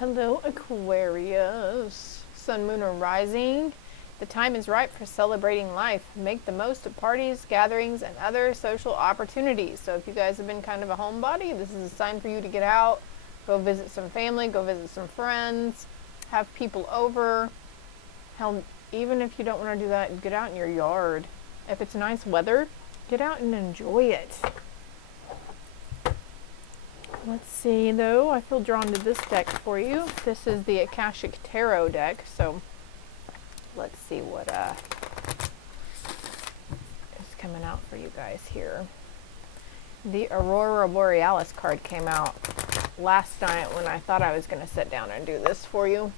Hello, Aquarius. Sun, moon, or rising. The time is ripe for celebrating life. Make the most of parties, gatherings, and other social opportunities. So if you guys have been kind of a homebody, this is a sign for you to get out, go visit some family, go visit some friends, have people over. Hell, even if you don't want to do that, get out in your yard. If it's nice weather, get out and enjoy it. Let's see, though. I feel drawn to this deck for you. This is the Akashic Tarot deck, so let's see what is coming out for you guys here. The Aurora Borealis card came out last night when I thought I was going to sit down and do this for you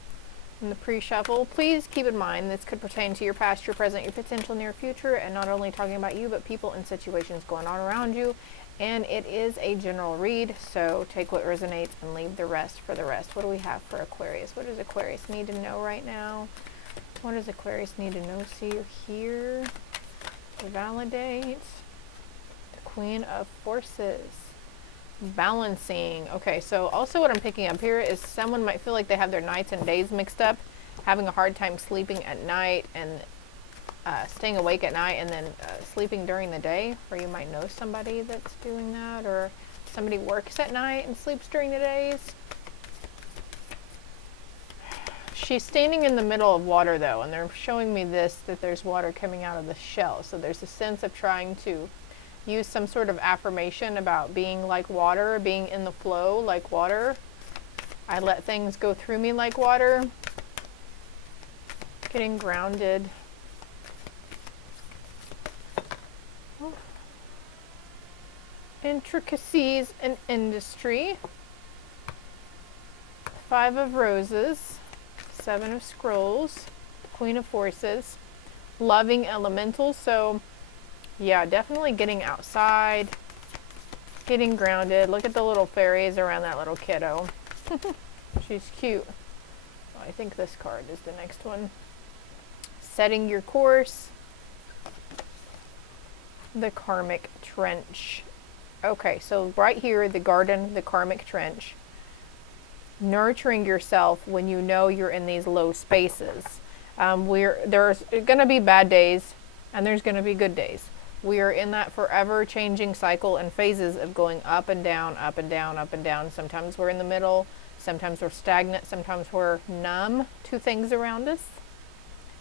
in the pre-shuffle. Please keep in mind this could pertain to your past, your present, your potential near future, and not only talking about you, but people and situations going on around you. And it is a general read, so take what resonates and leave the rest for the rest. What do we have for Aquarius? What does Aquarius need to know right now? What does Aquarius need to know, see, or hear to validate? The Queen of Forces. Balancing. Okay, so also what I'm picking up here is someone might feel like they have their nights and days mixed up, having a hard time sleeping at night and staying awake at night and then sleeping during the day, or you might know somebody that's doing that, or somebody works at night and sleeps during the days. She's standing in the middle of water though, and they're showing me this, that there's water coming out of the shell. So there's a sense of trying to use some sort of affirmation about being like water, being in the flow like water. I let things go through me like water. Getting grounded. Intricacies in industry. 5 of Roses. 7 of Scrolls. Queen of Forces. Loving elementals. So yeah, definitely getting outside, getting grounded. Look at the little fairies around that little kiddo. She's cute. Oh, I think this card is the next one. Setting your course. The Karmic Trench. Okay, so right here, the garden, the Karmic Trench. Nurturing yourself when you know you're in these low spaces. There's going to be bad days, and there's going to be good days. We are in that forever changing cycle and phases of going up and down, up and down, up and down. Sometimes we're in the middle. Sometimes we're stagnant. Sometimes we're numb to things around us.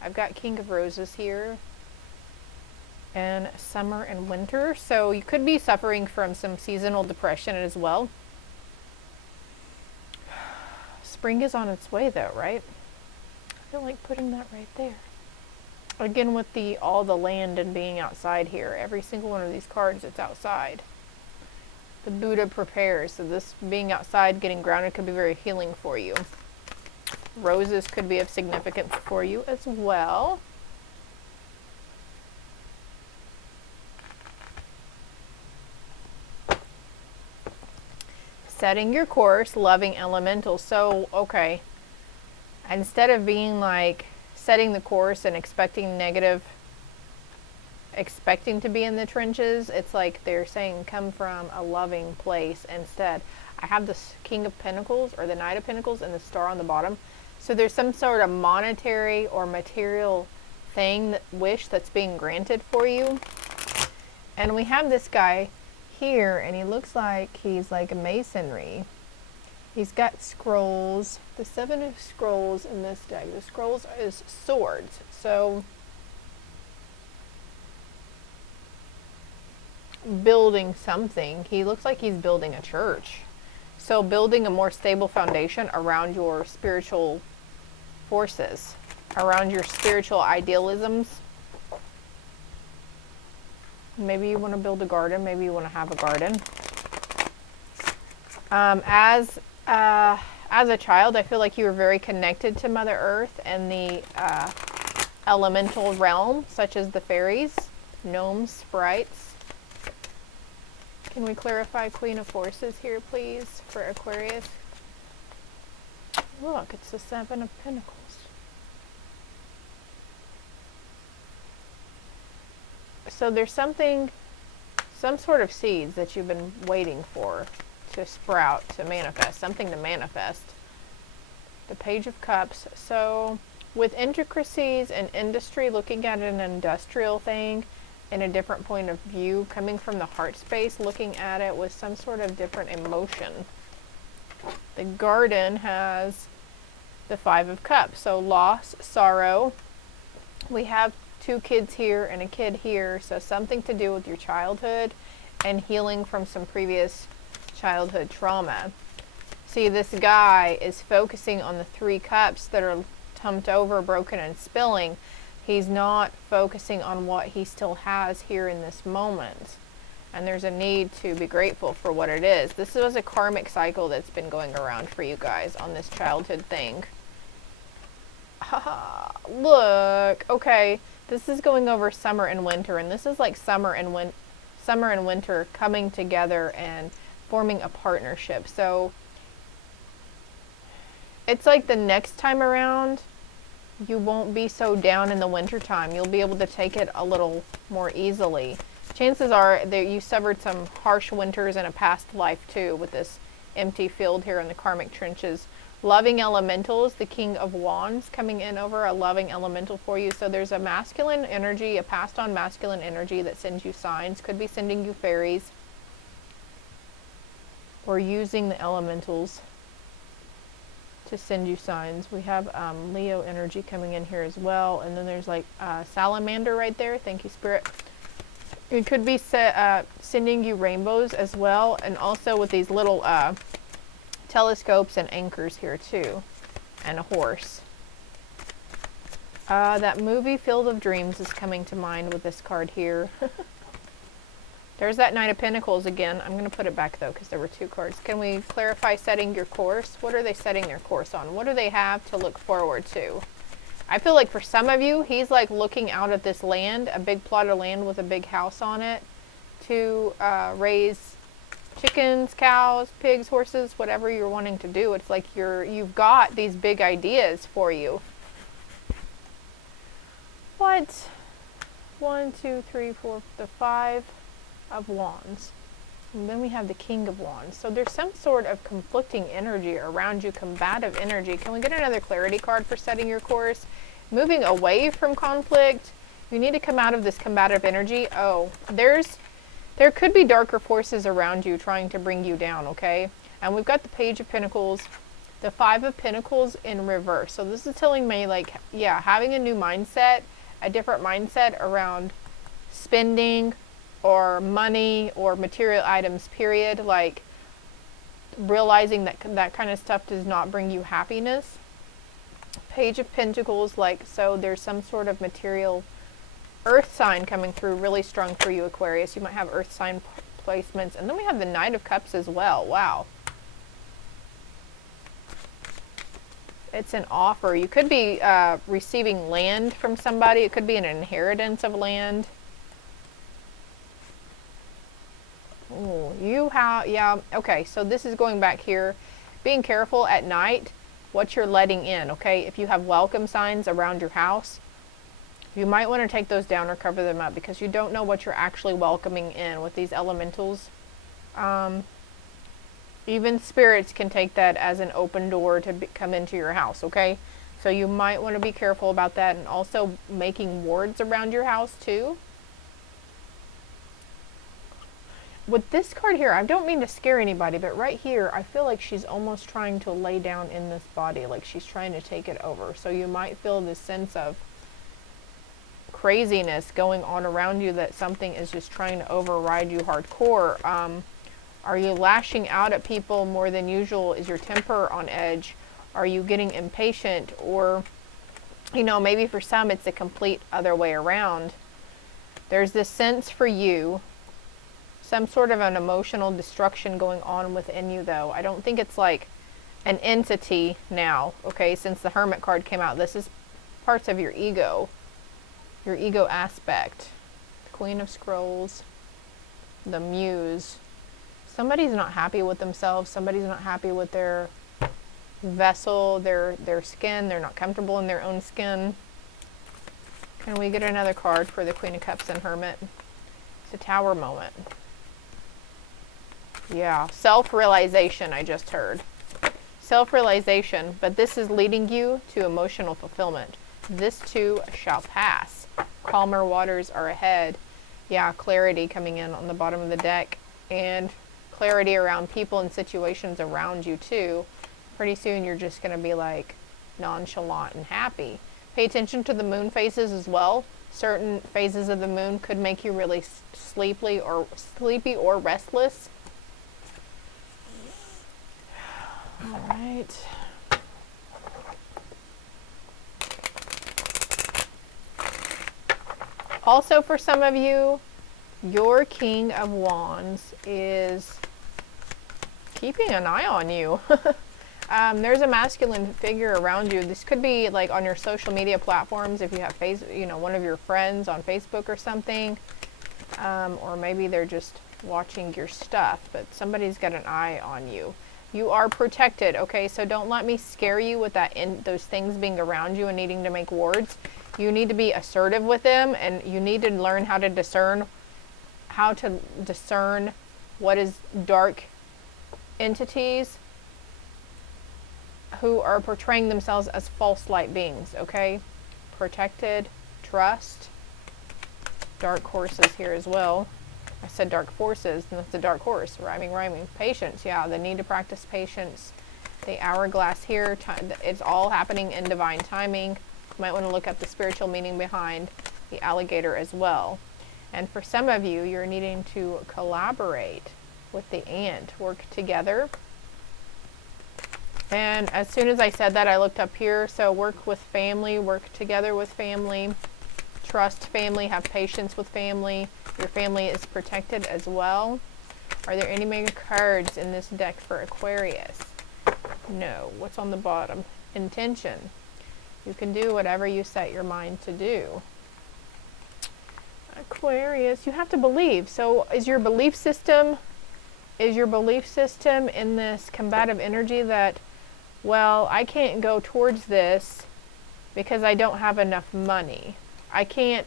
I've got King of Roses here. And summer and winter. So you could be suffering from some seasonal depression as well. Spring is on its way though, right? I feel like putting that right there. Again, with all the land and being outside here, every single one of these cards, it's outside. The Buddha prepares. So this being outside, getting grounded could be very healing for you. Roses could be of significance for you as well. Setting your course, loving elementals. So, okay, instead of being like setting the course and expecting negative, expecting to be in the trenches, it's like they're saying come from a loving place instead. I have this King of Pentacles, or the Knight of Pentacles, and the star on the bottom. So there's some sort of monetary or material thing, wish that's being granted for you. And we have this guy here, and he looks like he's like a masonry. He's got scrolls. The 7 of Scrolls in this deck. The scrolls is swords. So building something. He looks like he's building a church. So building a more stable foundation around your spiritual forces, around your spiritual idealisms. Maybe you want to build a garden. Maybe you want to have a garden. As a child, I feel like you were very connected to Mother Earth and the elemental realm, such as the fairies, gnomes, sprites. Can we clarify Queen of Forces here, please, for Aquarius? Look, it's the 7 of Pentacles. So there's something, some sort of seeds that you've been waiting for to sprout, to manifest, something to manifest. The Page of Cups. So with intricacies and industry, looking at an industrial thing in a different point of view, coming from the heart space, looking at it with some sort of different emotion. The Garden has the Five of Cups. So loss, sorrow. We have two kids here and a kid here. So something to do with your childhood and healing from some previous childhood trauma. See, this guy is focusing on the three cups that are tumped over, broken, and spilling. He's not focusing on what he still has here in this moment. And there's a need to be grateful for what it is. This was a karmic cycle that's been going around for you guys on this childhood thing. Look, okay, this is going over summer and winter, and this is like summer and winter coming together and forming a partnership. So it's like the next time around, you won't be so down in the winter time. You'll be able to take it a little more easily. Chances are that you suffered some harsh winters in a past life too, with this empty field here in the karmic trenches. Loving elementals, the King of Wands coming in over a loving elemental for you. So there's a masculine energy, a passed on masculine energy that sends you signs. Could be sending you fairies or using the elementals to send you signs. We have Leo energy coming in here as well. And then there's like salamander right there. Thank you, Spirit. It could be sending you rainbows as well. And also with these little telescopes and anchors here too. And a horse. That movie Field of Dreams is coming to mind with this card here. There's that Knight of Pentacles again. I'm going to put it back though because there were two cards. Can we clarify setting your course? What are they setting their course on? What do they have to look forward to? I feel like for some of you, he's like looking out at this land, a big plot of land with a big house on it, to raise chickens, cows, pigs, horses, whatever you're wanting to do. It's like you've got these big ideas for you. What? 1, 2, 3, 4, the Five of Wands. And then we have the King of Wands. So there's some sort of conflicting energy around you, combative energy. Can we get another clarity card for setting your course? Moving away from conflict. You need to come out of this combative energy. Oh, there could be darker forces around you trying to bring you down, okay? And we've got the Page of Pentacles, the Five of Pentacles in reverse. So this is telling me like, yeah, having a new mindset, a different mindset around spending, or money, or material items, period. Like realizing that that kind of stuff does not bring you happiness. Page of Pentacles, like, so there's some sort of material earth sign coming through really strong for you, Aquarius. You might have earth sign placements. And then we have the Knight of Cups as well. Wow. It's an offer. You could be receiving land from somebody. It could be an inheritance of land. Oh, yeah, okay, so this is going back here. Being careful at night what you're letting in, okay? If you have welcome signs around your house, you might want to take those down or cover them up because you don't know what you're actually welcoming in with these elementals. Even spirits can take that as an open door to come into your house, okay? So you might want to be careful about that, and also making wards around your house too. With this card here, I don't mean to scare anybody, but right here, I feel like she's almost trying to lay down in this body, like she's trying to take it over. So you might feel this sense of craziness going on around you, that something is just trying to override you hardcore. Are you lashing out at people more than usual? Is your temper on edge? Are you getting impatient? Or, you know, maybe for some it's the complete other way around. There's this sense for you, some sort of an emotional destruction going on within you though. I don't think it's like an entity now, okay? Since the Hermit card came out, this is parts of your ego aspect. The Queen of Scrolls, the Muse. Somebody's not happy with themselves. Somebody's not happy with their vessel, their skin. They're not comfortable in their own skin. Can we get another card for the Queen of Cups and Hermit? It's a Tower moment. Yeah, self-realization, I just heard. self-realization, but this is leading you to emotional fulfillment. This too shall pass. Calmer waters are ahead. Yeah, clarity coming in on the bottom of the deck, and clarity around people and situations around you too. Pretty soon you're just going to be like nonchalant and happy. Pay attention to the moon phases as well. Certain phases of the moon could make you really sleepy or restless. All right. Also, for some of you, your King of Wands is keeping an eye on you. There's a masculine figure around you. This could be like on your social media platforms, if you have one of your friends on Facebook or something, or maybe they're just watching your stuff, but somebody's got an eye on you. You are protected, okay? So don't let me scare you with those things being around you and needing to make wards. You need to be assertive with them, and you need to learn how to discern what is dark entities who are portraying themselves as false light beings, okay? Protected, trust, dark horses here as well. I said dark forces, and that's a dark horse, rhyming. Patience, yeah, the need to practice patience. The hourglass here, it's all happening in divine timing. You might want to look up the spiritual meaning behind the alligator as well. And for some of you, you're needing to collaborate with the ant, work together. And as soon as I said that, I looked up here. So work with family, work together with family, trust family, have patience with family. Your family is protected as well. Are there any mega cards in this deck for Aquarius? No. What's on the bottom? Intention. You can do whatever you set your mind to do. Aquarius, you have to believe. So is your belief system in this combative energy that, well, I can't go towards this because I don't have enough money. I can't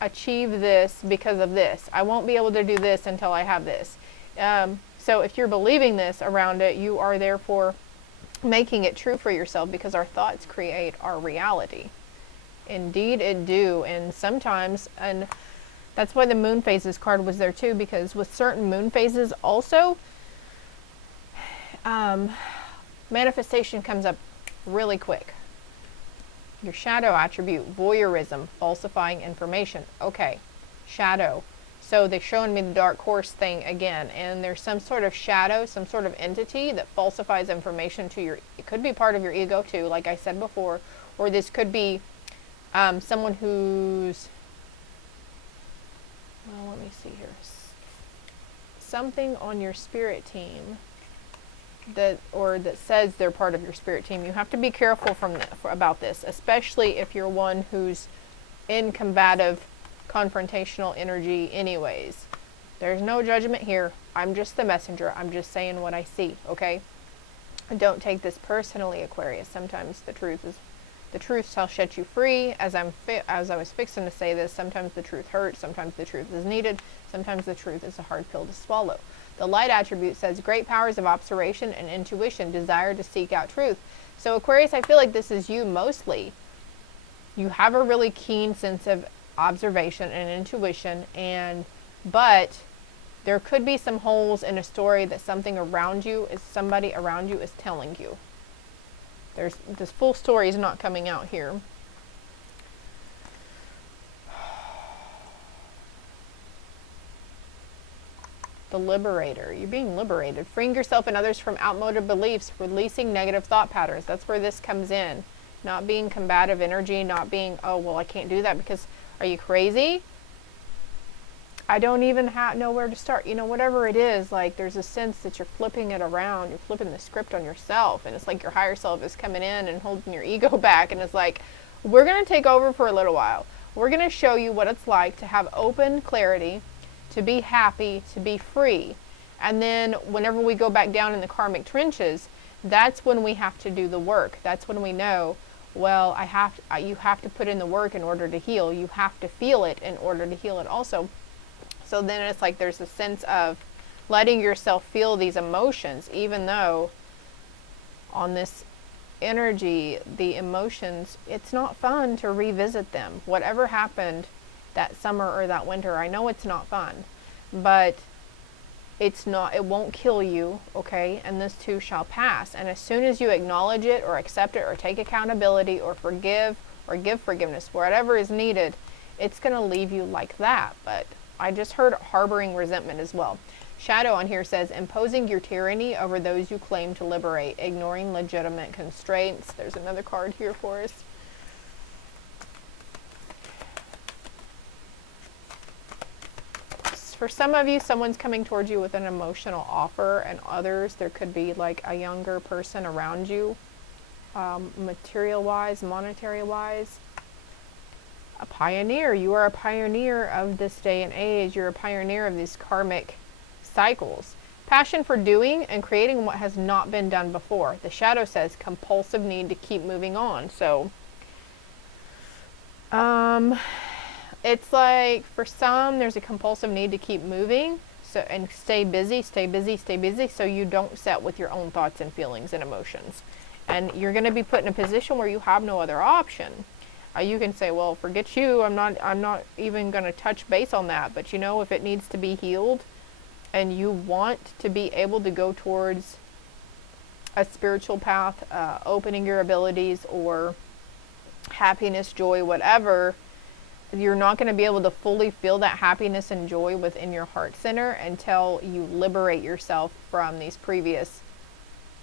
achieve this because of this. I won't be able to do this until I have this. So if you're believing this around it, you are therefore making it true for yourself, because our thoughts create our reality. Indeed it do. And sometimes, and that's why the moon phases card was there too, because with certain moon phases also, manifestation comes up really quick. Your shadow attribute, voyeurism, falsifying information. Okay, shadow. So they're showing me the dark horse thing again, and there's some sort of shadow, some sort of entity that falsifies information to it could be part of your ego too, like I said before, or this could be someone who's, well, let me see here, something on your spirit team that says they're part of your spirit team. You have to be careful about this, especially if you're one who's in combative, confrontational energy anyways. There's no judgment here. I'm just the messenger. I'm just saying what I see, okay? Don't take this personally, Aquarius. Sometimes the truth shall set you free. As I was fixing to say this, sometimes the truth hurts, sometimes the truth is needed, sometimes the truth is a hard pill to swallow. The light attribute says great powers of observation and intuition, desire to seek out truth. So Aquarius, I feel like this is you mostly. You have a really keen sense of observation and intuition, but there could be some holes in a story that somebody around you is telling you. This full story is not coming out here. The liberator. You're being liberated. Freeing yourself and others from outmoded beliefs, releasing negative thought patterns. That's where this comes in. Not being combative energy, not being, oh, well, I can't do that because, are you crazy? I don't even know where to start. You know, whatever it is, like there's a sense that you're flipping it around. You're flipping the script on yourself. And it's like your higher self is coming in and holding your ego back. And it's like, we're going to take over for a little while. We're going to show you what it's like to have open clarity, to be happy, to be free. And then whenever we go back down in the karmic trenches, that's when we have to do the work. That's when we know, well, you have to put in the work in order to heal. You have to feel it in order to heal it also. So then it's like there's a sense of letting yourself feel these emotions, even though on this energy, the emotions, it's not fun to revisit them. Whatever happened that summer or that winter, I know it's not fun, but it won't kill you, okay? And this too shall pass. And as soon as you acknowledge it or accept it or take accountability or forgive or give forgiveness, whatever is needed, it's going to leave you like that. But I just heard harboring resentment as well. Shadow on here says, imposing your tyranny over those you claim to liberate, ignoring legitimate constraints. There's another card here for us. For some of you, someone's coming towards you with an emotional offer, and others, there could be like a younger person around you, material-wise, monetary-wise. A pioneer. You are a pioneer of this day and age. You're a pioneer of these karmic cycles. Passion for doing and creating what has not been done before. The shadow says compulsive need to keep moving on. So, it's like for some, there's a compulsive need to keep moving. So, and stay busy, stay busy, stay busy, so you don't set with your own thoughts and feelings and emotions. And you're going to be put in a position where you have no other option. You can say, well, forget you, I'm not even going to touch base on that. But you know, if it needs to be healed and you want to be able to go towards a spiritual path, opening your abilities or happiness, joy, whatever, you're not going to be able to fully feel that happiness and joy within your heart center until you liberate yourself from these previous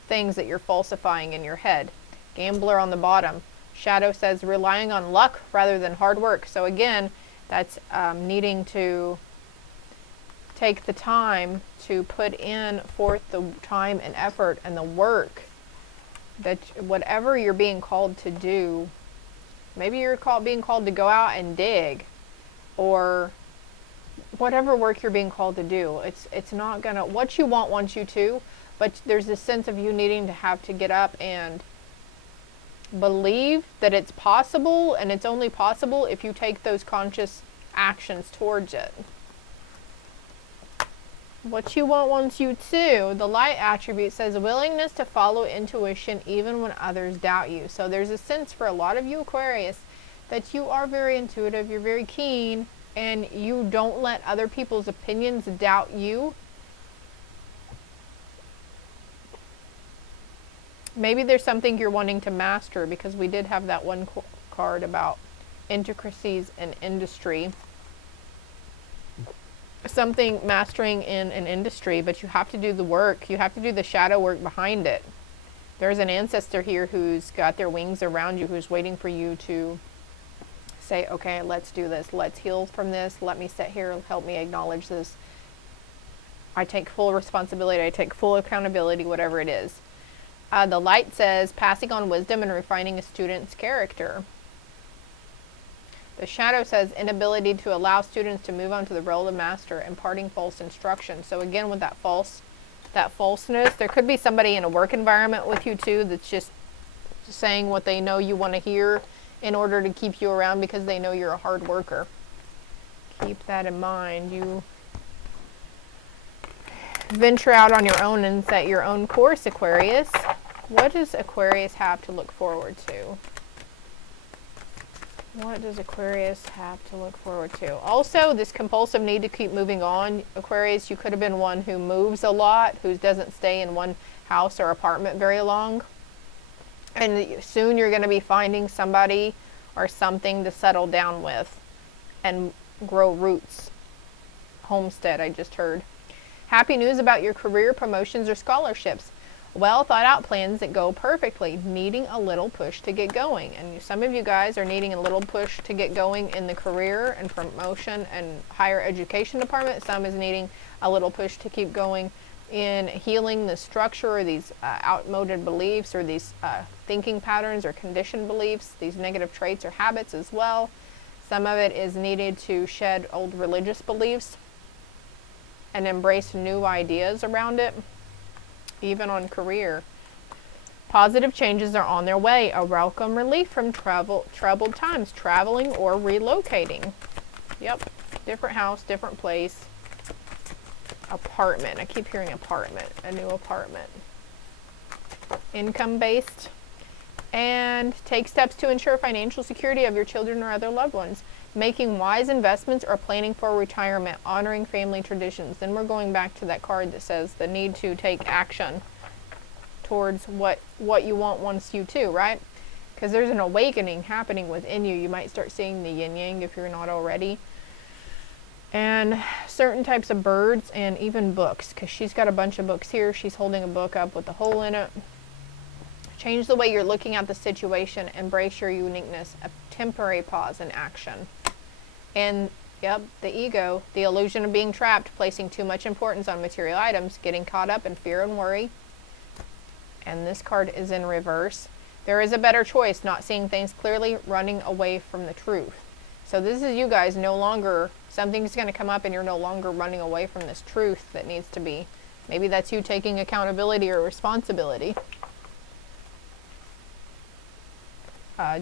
things that you're falsifying in your head. Gambler on the bottom. Shadow says relying on luck rather than hard work. So again, that's needing to take the time to put in forth the time and effort and the work that whatever you're being called to do. Maybe you're being called to go out and dig, or whatever work you're being called to do. It's not gonna, what you want you to, but there's this sense of you needing to have to get up and believe that it's possible, and it's only possible if you take those conscious actions towards it. What you want you to. The light attribute says a willingness to follow intuition even when others doubt you. So there's a sense for a lot of you Aquarius that you are very intuitive, you're very keen, and you don't let other people's opinions doubt you. Maybe there's something you're wanting to master, because we did have that one card about intricacies in industry. Something mastering in an industry, but you have to do the work. You have to do the shadow work behind it. There's an ancestor here who's got their wings around you, who's waiting for you to say, okay, let's do this. Let's heal from this. Let me sit here. Help me acknowledge this. I take full responsibility. I take full accountability, whatever it is. The light says passing on wisdom and refining a student's character. The shadow says inability to allow students to move on to the role of master, imparting false instruction. So again, with that falseness, there could be somebody in a work environment with you too that's just saying what they know you want to hear in order to keep you around because they know you're a hard worker. Keep that in mind. You venture out on your own and set your own course, Aquarius. What does Aquarius have to look forward to? What does Aquarius have to look forward to? Also, this compulsive need to keep moving on. Aquarius, you could have been one who moves a lot, who doesn't stay in one house or apartment very long. And soon you're going to be finding somebody or something to settle down with and grow roots. Homestead, I just heard. Happy news about your career, promotions, or scholarships. Well thought out plans that go perfectly, needing a little push to get going. And some of you guys are needing a little push to get going in the career and promotion and higher education department. Some is needing a little push to keep going in healing the structure or these outmoded beliefs or these thinking patterns or conditioned beliefs, these negative traits or habits as well. Some of it is needed to shed old religious beliefs and embrace new ideas around it. Even on career. Positive changes are on their way. A welcome relief from troubled times, traveling or relocating. Yep, different house, different place. Apartment. I keep hearing apartment, a new apartment. income-based. And take steps to ensure financial security of your children or other loved ones. Making wise investments or planning for retirement, honoring family traditions. Then we're going back to that card that says the need to take action towards what you want wants you to, right? Because there's an awakening happening within you. You might start seeing the yin yang if you're not already. And certain types of birds and even books, because she's got a bunch of books here. She's holding a book up with a hole in it. Change the way you're looking at the situation. Embrace your uniqueness. A temporary pause in action. And, yep, the ego, the illusion of being trapped, placing too much importance on material items, getting caught up in fear and worry. And this card is in reverse. There is a better choice, not seeing things clearly, running away from the truth. So this is you guys no longer, something's going to come up and you're no longer running away from this truth that needs to be. Maybe that's you taking accountability or responsibility.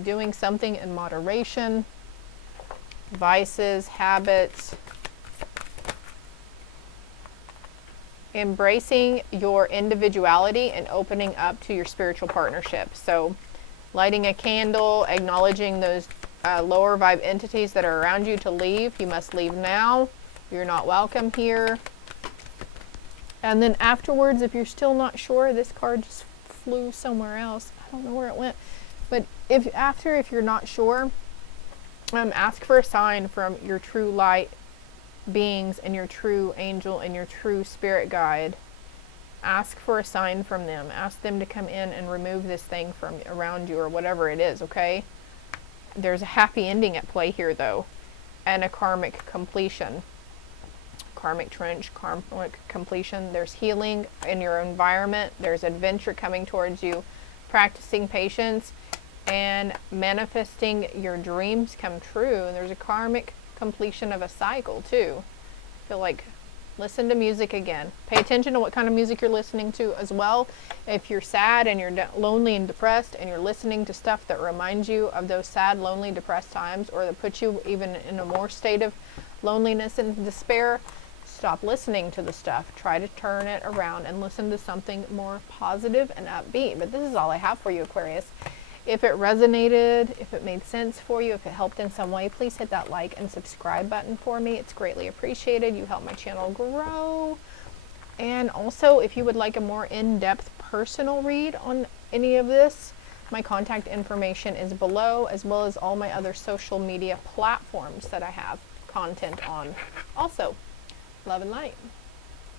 Doing something in moderation, vices, habits, embracing your individuality and opening up to your spiritual partnership. So lighting a candle, acknowledging those lower vibe entities that are around you to leave. You must leave now. You're not welcome here. And then afterwards, if you're still not sure, this card just flew somewhere else. I don't know where it went. But if you're not sure, ask for a sign from your true light beings and your true angel and your true spirit guide. Ask for a sign from them. Ask them to come in and remove this thing from around you or whatever it is, okay? There's a happy ending at play here, though, and a karmic completion. Karmic trench, karmic completion. There's healing in your environment. There's adventure coming towards you. Practicing patience and manifesting your dreams come true. And there's a karmic completion of a cycle too. I feel like listen to music again. Pay attention to what kind of music you're listening to as well. If you're sad and you're lonely and depressed and you're listening to stuff that reminds you of those sad, lonely, depressed times, or that puts you even in a more state of loneliness and despair, stop listening to the stuff. Try to turn it around and listen to something more positive and upbeat. But this is all I have for you, Aquarius. If it resonated, if it made sense for you, if it helped in some way, please hit that like and subscribe button for me. It's greatly appreciated. You help my channel grow. And also, if you would like a more in-depth personal read on any of this, my contact information is below, as well as all my other social media platforms that I have content on. Also, love and light.